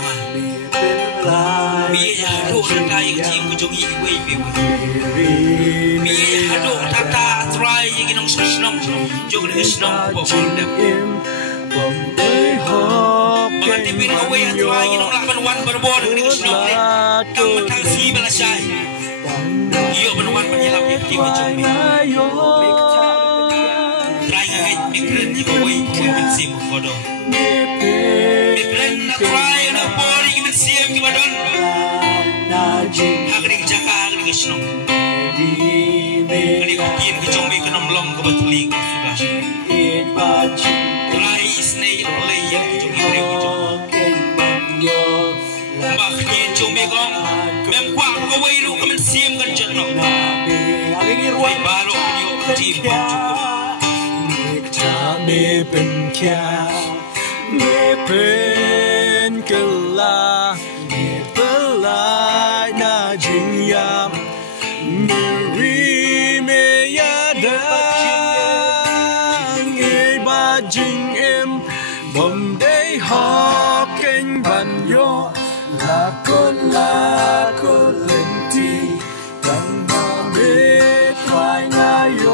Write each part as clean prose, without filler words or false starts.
chung à mi ya do trai cái chim của chung y quay mi ya do ta try cái nông snom chung cái snom của con đẹp mà tìm bên ở quay try cái nông lạc bên one berbor cái snom này kamu thang si belasai iyo bên one bên làm việc chim của chung mi try cái mikren như quay của mình sim của đồ mikren na try na bori kita sim kita don agring jaka agring snom agring kian ke jombe ke nomlong ke batuli ke sudah try snake play yang ke jombe ke jombe mbak kian jombe gong mem kwa ko wei lu ke men sim kan jetno wei balo ke yo tim cukup meเป็นแค่meเป็นกะลาmeเป็นลายน่าจิงยามmeรีmeยาดางเอยบาจิงเอ็มบ่มได้ฮอกเก่งบันโยลาคนเล่นที่กันมาเมตรายนายโย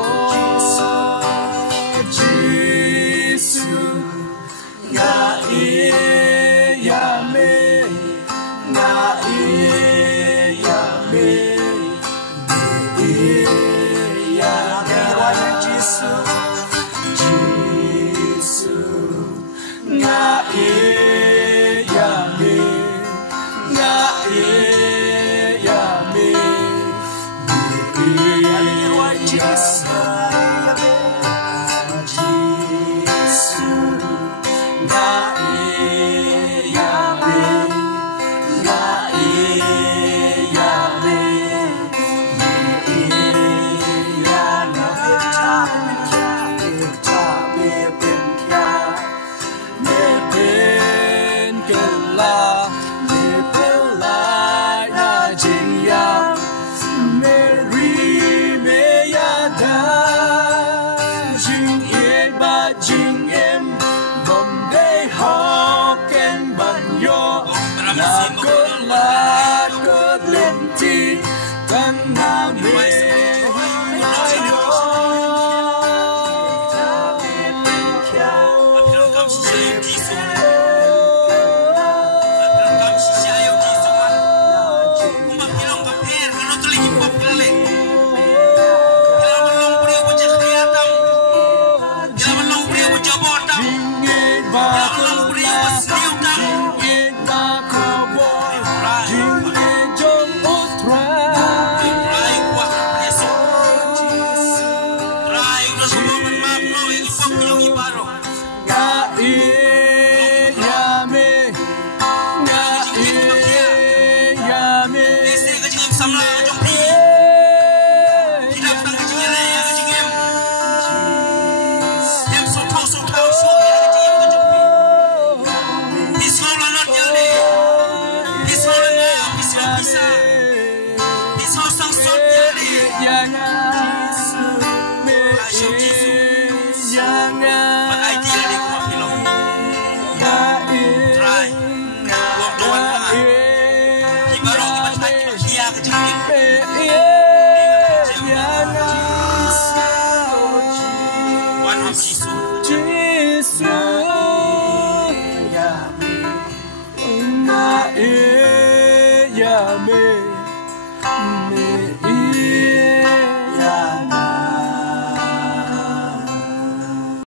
nga e ya me ya me Jesus nga e ya me me